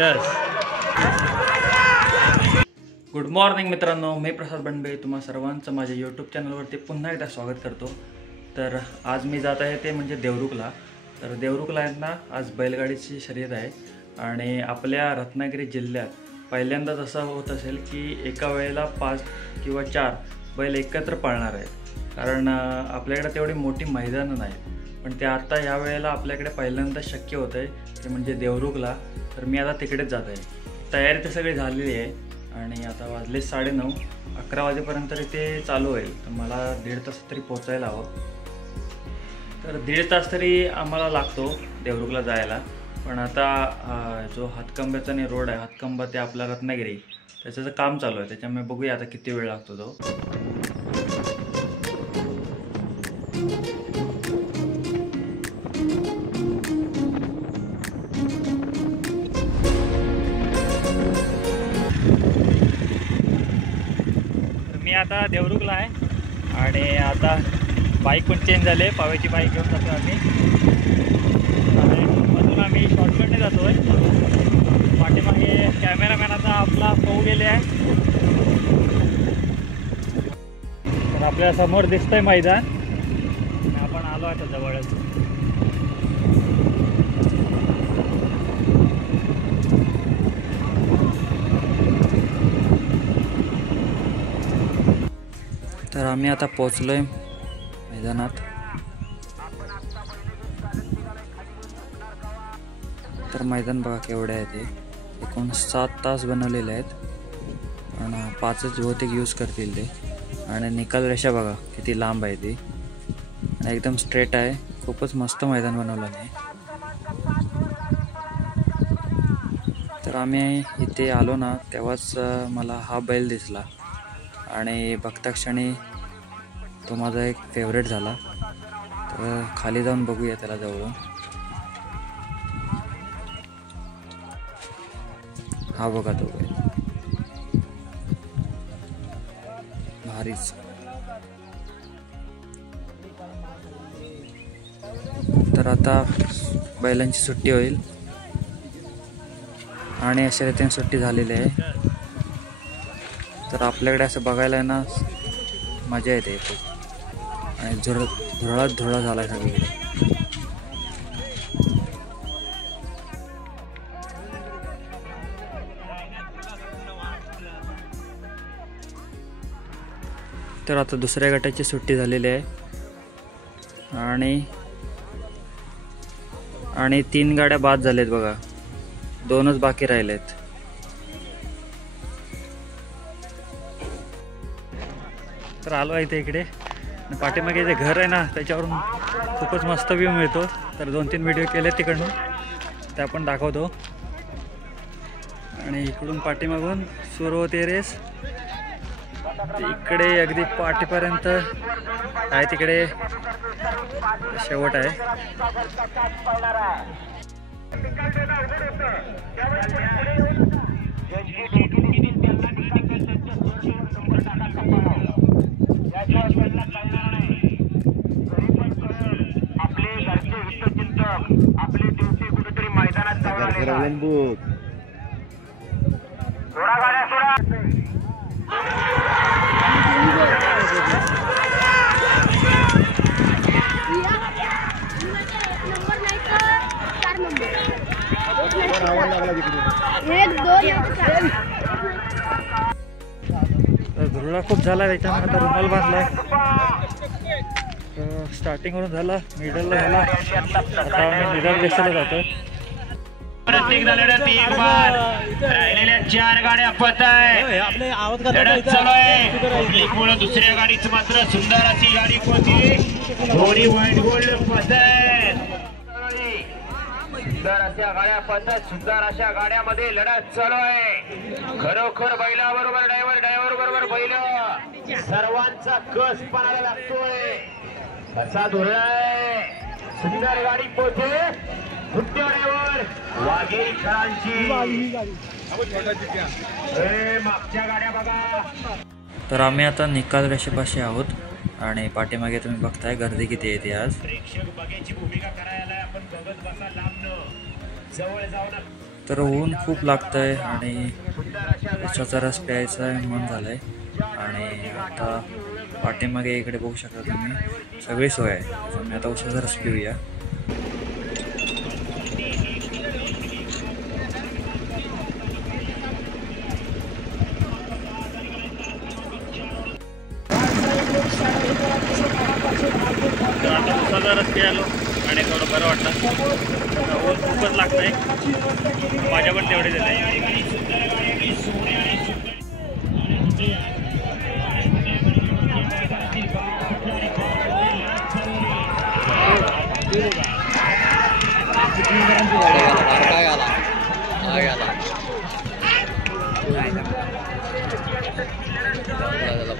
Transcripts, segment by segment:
Yes. Good morning मित्रांनो, मी प्रसाद बंडे तुम्हा सर्वांचं माझ्या यूट्यूब चॅनलवरती पुन्हा एकदा स्वागत करतो. तर आज मी जात आहे ते म्हणजे देवरुखला. तर देवरुखला आहेत ना, आज बैलगाडीची शर्यत आहे आणि आपल्या रत्नागिरी जिल्ह्यात पहिल्यांदाच असं होत असेल की एका वेळेला 5 किंवा 4 बैल एकत्र पळणार आहेत. कारण आपल्याकडे तेवढी मोठी मैदानं नाहीत, पण ते आता या वेळेला आपल्याकडे पहिल्यांदा शक्य होतं आहे, ते म्हणजे देवरुखला. तर मी आता तिकडेच जात आहे. तयारी तर सगळी झालेली आहे आणि आता वाजले 9:30. 11 वाजेपर्यंत ते चालू होईल. तर मला 1.5 तास तरी पोचायला हवं. तर 1.5 तास तरी आम्हाला लागतो देवरुखला जायला. पण आता जो हातकंब्याचा आणि रोड आहे, हातकंबा ते आपला रत्नागिरी, त्याचं काम चालू आहे. त्याच्यामुळे बघूया आता किती वेळ लागतो तो. मी आता देवरुखला आहे आणि आता बाईक पण चेंज झाले. पावेची बाईक घेऊन जातो आम्ही आणि मधून आम्ही शॉर्टकटने जातो आहे. पाठीमागे कॅमेरामॅन आता आपला पाहू गेले आहे. तर आपल्या समोर दिसतंय मैदान. आपण आलो आता जवळच. तर आम्ही आता पोचलोय मैदानात. तर मैदान बघा केवढे आहे ते. एकूण 7 तास बनवलेले आहेत पण 5च बहुतेक यूज करतील ते. आणि निकाल रेषा बघा किती लांब आहे ती आणि एकदम स्ट्रेट आहे. खूपच मस्त मैदान बनवलं आहे. तर आम्ही इथे आलो ना, तेव्हाच मला हा बैल दिसला आणि बघता क्षणी तो माझा एक फेवरेट झाला. तर खाली जाऊन बघूया त्याला जवळून. हा बघा तो बैल, भारीच. तर आता बैलांची सुट्टी होईल आणि अशा रीतीने सुट्टी झालेली आहे. तर आपल्याकडे असं बघायला ना मजा येते आणि धुरळा झाला आहे सगळीकडे. तर आता दुसऱ्या गटाची सुट्टी झालेली आहे आणि 3 गाड्या बाद झाल्यात बघा. 2च बाकी राहिलेत. तर आलो आहे इकडे. पाठीमागे जे घर आहे ना, त्याच्यावरून खूपच मस्त व्ह्यू मिळतो. तर 2-3 व्हिडिओ केले तिकडून, ते आपण दाखवतो. आणि इकडून पाठीमागून सुरू होते रेस. इकडे अगदी पाठीपर्यंत आहे, तिकडे शेवट आहे. धुरळा खूप झाला, त्याच्यामुळे आता रुमाल बांधलाय. स्टार्टिंगवरून झाला, मिडलला झाला, आता आम्ही निदान देशाला जातो. प्रत्येक झालेल्या 3 बार राहिलेल्या 4 गाड्या पत आहे. लढत चालू आहे. दुसऱ्या गाडीच मात्र सुंदर अशी गाडी पोहोचली. दोन्ही व्हाईट गोल्ड पत आहे. सुंदर अशा गाड्या पत आहेत. सुंदर अशा गाड्यामध्ये लढत चालू आहे. खरोखर बैलाबरोबर ड्रायव्हर बरोबर बैल सर्वांचा कस पाहायला लागतोय. असा धोरण आहे. सुंदर गाडी पोहोचते. वाघेरी खेळांची मागच्या गाड्या बघा. तर आम्ही आता निकाल रेषेपाशी आहोत आणि पाठीमागे तुम्ही बघताय गर्दी किती येते आज. प्रेक्षक बघायची भूमिका करायला आपण बघत बसा लांबनं जवळ जाऊन. तर ऊन खूप लागतं आहे आणि उसाचा रस प्यायचा आहे मन झालं आहे. आणि आता पाठीमागे इकडे बघू शकता तुम्ही सगळी सोय आहे. त्यामुळे आता उसाचा रस पिऊया. तर आता उसाचा रस प्यायलो आणि थोडं बरं वाटतं. ऊन खूपच लागतं आहे, माझ्या पण तेवढे देत आहे.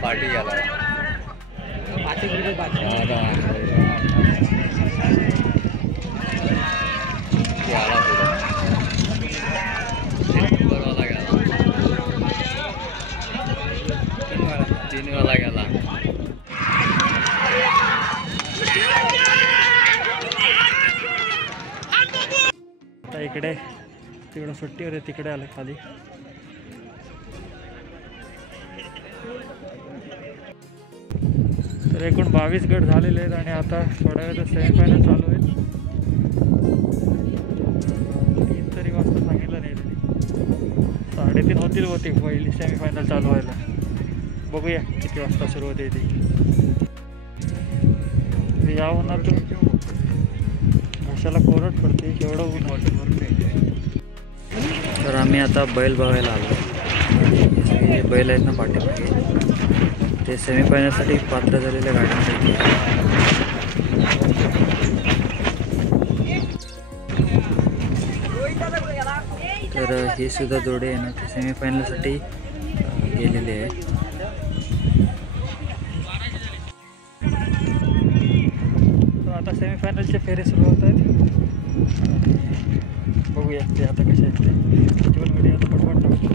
पार्टी गेला तीन वाला गेला. आता इकडे तिकडं सुट्टी होते, तिकडे आले खाली. तर एकूण 22 गट झालेले आहेत आणि आता थोड्या वेळात सेमीफायनल चालू आहे. 3 तरी वाजता सांगितलं नाही त्यांनी, 3:30 होतील होती पहिली सेमीफायनल चालू व्हायला. बघूया किती वाजता सुरू होते ती. या उन्हातून घशाला कोरड पडते एवढं ऊन वाटत. तर आम्ही आता बैल बघायला आलो. बैल आहेत ना पाठीमागे, ते सेमीफायनलसाठी पात्र झालेल्या गाड्यांपैकी. तर ही सुद्धा जोडी आहे ना, ते सेमीफायनलसाठी गेलेले आहे. तर आता सेमीफायनलचे फेरे सुरू होत आहेत. बघूया ते आता कसे आहेत ते. जीवन मीडिया आता पटपट टाकतो.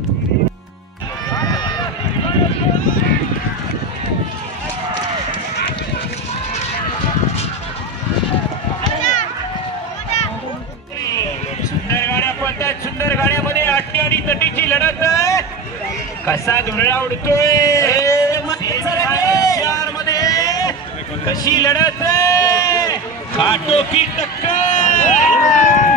सुंदर गाड्यामध्ये अट्टी आणि तटीची लढत आहे. कसा धुरळा उडतोय मध्ये, कशी लढत आहे, काटोकी टक्कर.